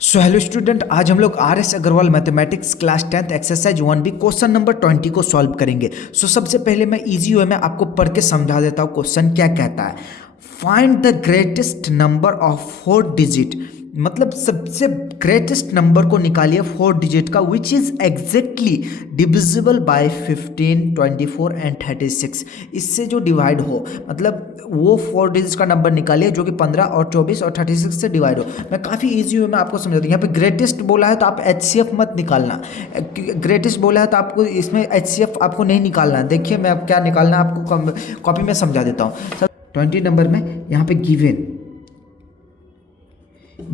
So hello student, आज हम लोग R S Agrawal mathematics class 10th exercise 1B question number 20 को सॉल्व करेंगे। सबसे पहले मैं इजी वे में आपको पढ़ के समझा देता हूँ क्वेश्चन क्या कहता है। Find the greatest number of 4 digit, मतलब सबसे ग्रेटेस्ट नंबर को निकालिए 4 डिजिट का which is exactly divisible by 15, 24 and 36। इससे जो डिवाइड हो, मतलब वो 4 डिजिट का नंबर निकालिए जो कि 15 और 24 और 36 से डिवाइड हो। मैं काफ़ी इजी वे में आपको समझा दूँ। यहाँ पे ग्रेटेस्ट बोला है तो आप HCF मत निकालना। ग्रेटेस्ट बोला है तो आपको इसमें HCF आपको नहीं निकालना। देखिए मैं अब क्या निकालना है आपको कॉपी में समझा देता हूँ। 20 नंबर में यहाँ पे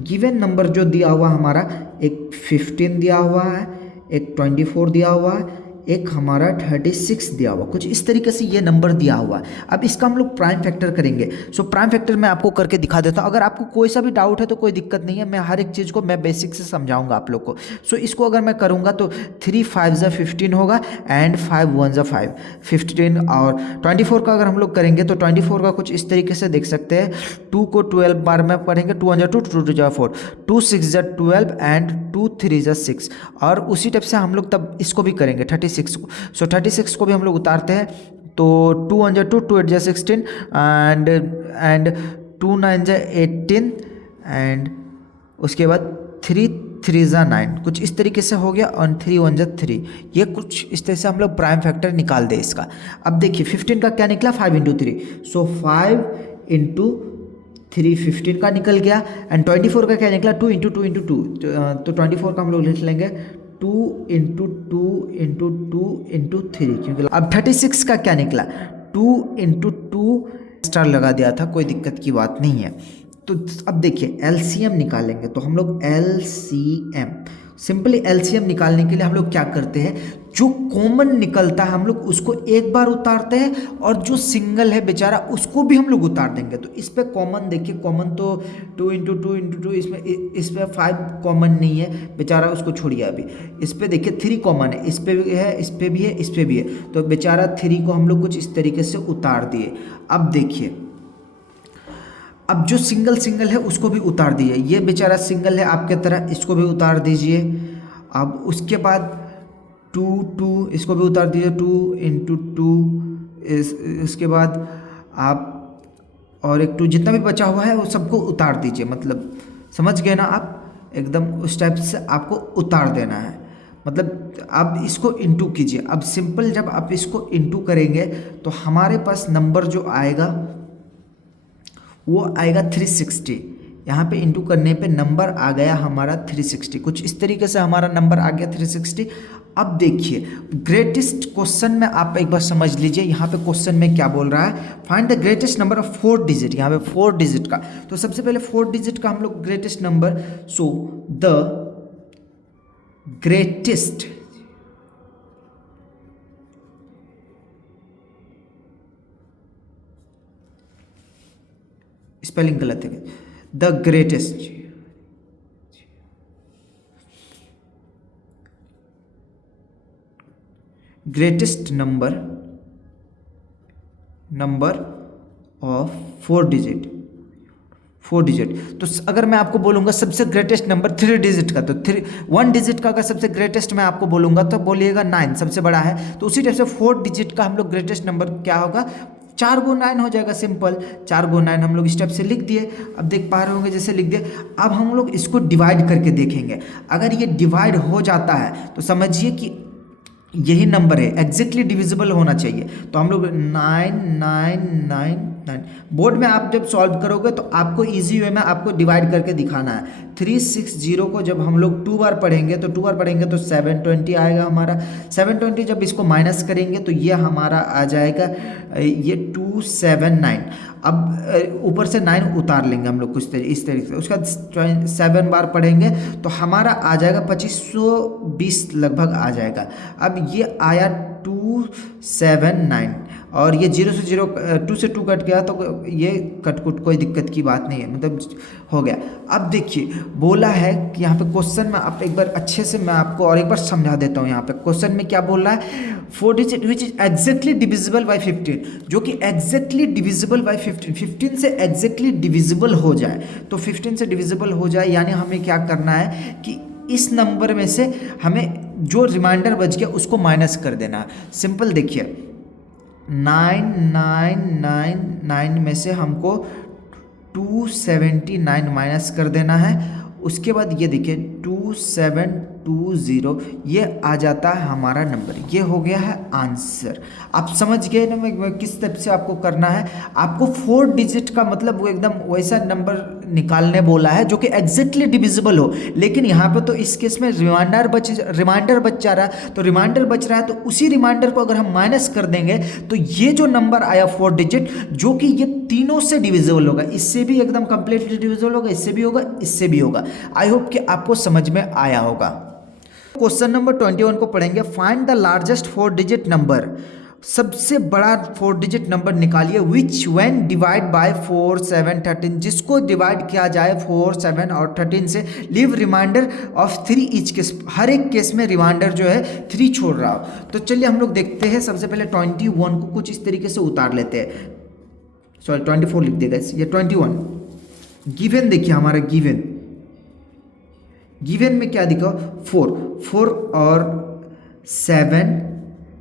गिवन नंबर जो दिया हुआ हमारा, एक 15 दिया हुआ है, एक 24 दिया हुआ है, एक हमारा 36 दिया हुआ, कुछ इस तरीके से ये नंबर दिया हुआ है। अब इसका हम लोग प्राइम फैक्टर करेंगे। प्राइम फैक्टर मैं आपको करके दिखा देता हूँ। अगर आपको कोई सा भी डाउट है तो कोई दिक्कत नहीं है, मैं हर एक चीज़ को मैं बेसिक से समझाऊंगा आप लोग को। इसको अगर मैं करूँगा तो 3 5 ज़ा 15 होगा एंड 5 1 ज़ा 5 15। और 24 का अगर हम लोग करेंगे तो 24 का कुछ इस तरीके से देख सकते हैं। 2 को 12 बार में पढ़ेंगे, 2 1 ज़ा 2, 2 2 ज़ा 4, 2 6 ज़ा 12 एंड 2 3 ज़ा 6। और उसी टाइप से हम लोग तब इसको भी करेंगे 36 को। 36 को भी हम लोग उतारते हैं तो 2 1 ज़ा 2, 2 8 ज़ा 16 एंड 2 9 ज़ा 18 एंड उसके बाद 3 3 ज़ा 9, कुछ इस तरीके से हो गया। और 3 1 ज़ा 3, ये कुछ इस तरह से हम लोग प्राइम फैक्टर निकाल दे इसका। अब देखिए 15 का क्या निकला, 5 × 3, 5 × 3 15 का निकल गया। एंड 24 का क्या निकला, 2 × 2 × 2। तो 24 का हम लोग लिख लेंगे 2 × 2 × 2 × 3, क्योंकि अब 36 का क्या निकला, 2 × 2 स्टार लगा दिया था, कोई दिक्कत की बात नहीं है। तो अब देखिए LCM निकालेंगे तो हम लोग सिंपली LCM निकालने के लिए हम लोग क्या करते हैं, जो कॉमन निकलता है हम लोग उसको एक बार उतारते हैं और जो सिंगल है बेचारा उसको भी हम लोग उतार देंगे। तो इस पे कॉमन देखिए, कॉमन तो 2 × 2 × 2, इस पे 5 कॉमन नहीं है बेचारा, उसको छोड़िए अभी। इस पे देखिए 3 कॉमन है, इस पे भी है, इस पे भी है, इस पे भी है, तो बेचारा 3 को हम लोग कुछ इस तरीके से उतार दिए। अब देखिए, अब जो सिंगल है उसको भी उतार दीजिए, ये बेचारा सिंगल है आपके तरह, इसको भी उतार दीजिए। अब उसके बाद 2 2 इसको भी उतार दीजिए, 2 × 2 इसके बाद आप और एक 2 जितना भी बचा हुआ है वो सबको उतार दीजिए। मतलब समझ गए ना आप, एकदम उस टाइप से आपको उतार देना है। मतलब आप इसको इंटू कीजिए। अब सिंपल जब आप इसको इंटू करेंगे तो हमारे पास नंबर जो आएगा वो आएगा 360। यहाँ पे इंटू करने पे नंबर आ गया हमारा 360, कुछ इस तरीके से हमारा नंबर आ गया 360। अब देखिए ग्रेटेस्ट क्वेश्चन में आप एक बार समझ लीजिए, यहाँ पे क्वेश्चन में क्या बोल रहा है, find the greatest number of 4 digit. यहाँ पे 4 डिजिट का, तो सबसे पहले 4 डिजिट का हम लोग greatest number, the greatest spelling गलत है, the greatest number of 4 digit. तो अगर मैं आपको बोलूँगा सबसे ग्रेटेस्ट नंबर 3 डिजिट का, तो 1 डिजिट का अगर सबसे ग्रेटेस्ट मैं आपको बोलूँगा तो बोलिएगा 9 सबसे बड़ा है। तो उसी टाइप से 4 डिजिट का हम लोग ग्रेटेस्ट नंबर क्या होगा, 4 × 9 हो जाएगा। सिंपल 4 × 9 हम लोग इस टाइप से लिख दिए। अब देख पा रहे होंगे जैसे लिख दिए। अब हम लोग इसको डिवाइड करके देखेंगे। अगर ये डिवाइड हो जाता है तो समझिए कि यही नंबर है, एग्जैक्टली डिविजिबल होना चाहिए। तो हम लोग 9 9 9 9, बोर्ड में आप जब सॉल्व करोगे तो आपको इजी वे में आपको डिवाइड करके दिखाना है। 360 को जब हम लोग 2 बार पढ़ेंगे तो 720 आएगा हमारा। 720 जब इसको माइनस करेंगे तो ये हमारा आ जाएगा ये 279। अब ऊपर से 9 उतार लेंगे हम लोग कुछ इस तरीके से। उसका 7 बार पढ़ेंगे तो हमारा आ जाएगा 2520 लगभग आ जाएगा। अब ये आया 279 और ये 0 से 0 2 से 2 कट गया तो ये कट कोई दिक्कत की बात नहीं है, मतलब हो गया। अब देखिए बोला है कि यहाँ पे क्वेश्चन में आप एक बार अच्छे से मैं आपको और एक बार समझा देता हूँ। यहाँ पे क्वेश्चन में क्या बोल रहा है, 4 digit which is exactly divisible by 15, जो कि एग्जैक्टली डिविजिबल बाई 15 से एग्जैक्टली डिविजिबल हो जाए। तो 15 से डिविजिबल हो जाए यानी हमें क्या करना है कि इस नंबर में से हमें जो रिमाइंडर बच गया उसको माइनस कर देना है। सिंपल देखिए 9999 में से हमको 279 माइनस कर देना है। उसके बाद ये देखिए 2720, ये आ जाता है हमारा नंबर। ये हो गया है आंसर। आप समझ गए ना मैं किस स्टेप से आपको करना है। आपको 4 डिजिट का मतलब वो एकदम वैसा नंबर निकालने बोला है जो कि एग्जैक्टली डिविजिबल हो, लेकिन यहाँ पे तो इस केस में रिमाइंडर बच जा रहा है। तो रिमाइंडर बच रहा है तो उसी रिमाइंडर को अगर हम माइनस कर देंगे तो ये जो नंबर आया 4 डिजिट, जो कि ये तीनों से डिविजिबल होगा, इससे भी एकदम कंप्लीटली डिविजिबल होगा, इससे भी होगा, इससे भी होगा। आई होप कि आपको समझ में आया होगा। क्वेश्चन नंबर 21 को पढ़ेंगे। Find the largest 4 digit number, सबसे बड़ा 4 डिजिट नंबर निकालिए विच व्हेन डिवाइड बाय 4, 7, 13, जिसको डिवाइड किया जाए 4, 7 और 13 से, leave remainder of 3 each case, हर एक केस में रिमाइंडर जो है 3 छोड़ रहा हो। तो चलिए हम लोग देखते हैं। सबसे पहले 21 को कुछ इस तरीके से उतार लेते हैं, सॉरी 24 लिख देगा ये 21। गिवन देखिए हमारा गिवन में क्या दिखा, 4 और 7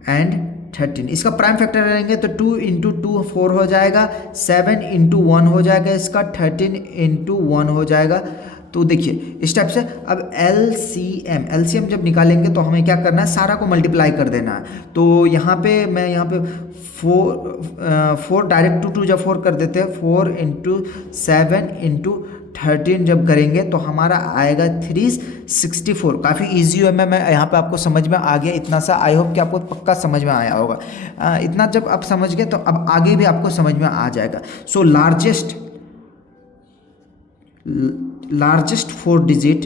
एंड 13, इसका प्राइम फैक्टर रहेंगे तो 2 इंटू 2 4 हो जाएगा, 7 इंटू 1 हो जाएगा, इसका 13 इंटू 1 हो जाएगा। तो देखिए इस टाइप से। अब एलसीएम जब निकालेंगे तो हमें क्या करना है, सारा को मल्टीप्लाई कर देना है। तो यहाँ पे 4 डायरेक्ट 2 जब 4 कर देते हैं, 4 इंटू 7 इंटू 13 जब करेंगे तो हमारा आएगा 364। काफ़ी ईजी है। मैं यहाँ पे आपको समझ में आ गया इतना सा। आई होप कि आपको पक्का समझ में आया होगा। इतना जब आप समझ गए तो अब आगे भी आपको समझ में आ जाएगा। So largest 4 digit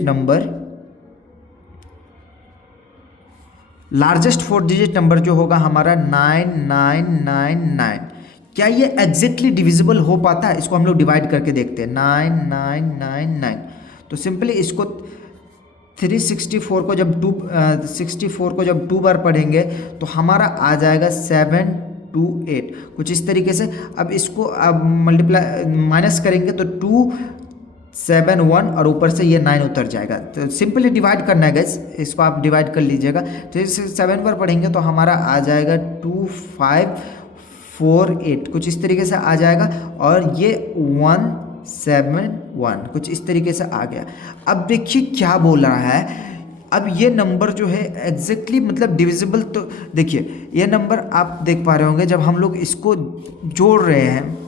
number, largest 4 digit number जो होगा हमारा 9999। क्या ये एग्जैक्टली डिविजिबल हो पाता है? इसको हम लोग डिवाइड करके देखते हैं। 9999, तो सिंपली इसको 364 को जब 2 बार पढ़ेंगे तो हमारा आ जाएगा 728, कुछ इस तरीके से। अब इसको अब मल्टीप्लाई माइनस करेंगे तो 271 और ऊपर से ये 9 उतर जाएगा। तो सिंपली डिवाइड करना है गैस, इसको आप डिवाइड कर लीजिएगा। तो इसे 7 बार पढ़ेंगे तो हमारा आ जाएगा 2548, कुछ इस तरीके से आ जाएगा। और ये 171, कुछ इस तरीके से आ गया। अब देखिए क्या बोल रहा है। अब ये नंबर जो है एग्जैक्टली मतलब डिविजिबल, तो देखिए ये नंबर आप देख पा रहे होंगे जब हम लोग इसको जोड़ रहे हैं,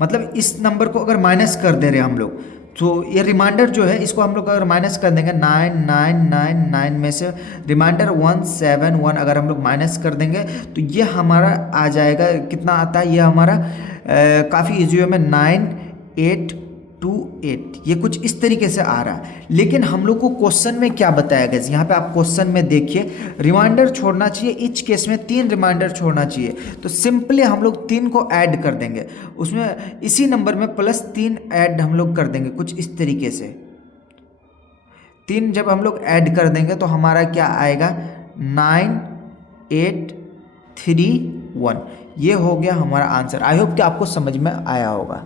मतलब इस नंबर को अगर माइनस कर दे रहे हैं हम लोग, तो ये रिमाइंडर जो है इसको हम लोग अगर माइनस कर देंगे 9999 में से रिमाइंडर 171 अगर हम लोग माइनस कर देंगे तो ये हमारा आ जाएगा, कितना आता है ये हमारा काफ़ी ईजी वे में 9828। ये कुछ इस तरीके से आ रहा है। लेकिन हम लोग को क्वेश्चन में क्या बताया गया, यहाँ पे आप क्वेश्चन में देखिए रिमाइंडर छोड़ना चाहिए, इच केस में 3 रिमाइंडर छोड़ना चाहिए। तो सिंपली हम लोग 3 को ऐड कर देंगे, उसमें इसी नंबर में +3 ऐड हम लोग कर देंगे, कुछ इस तरीके से। 3 जब हम लोग ऐड कर देंगे तो हमारा क्या आएगा 9831। ये हो गया हमारा आंसर। आई होप कि आपको समझ में आया होगा।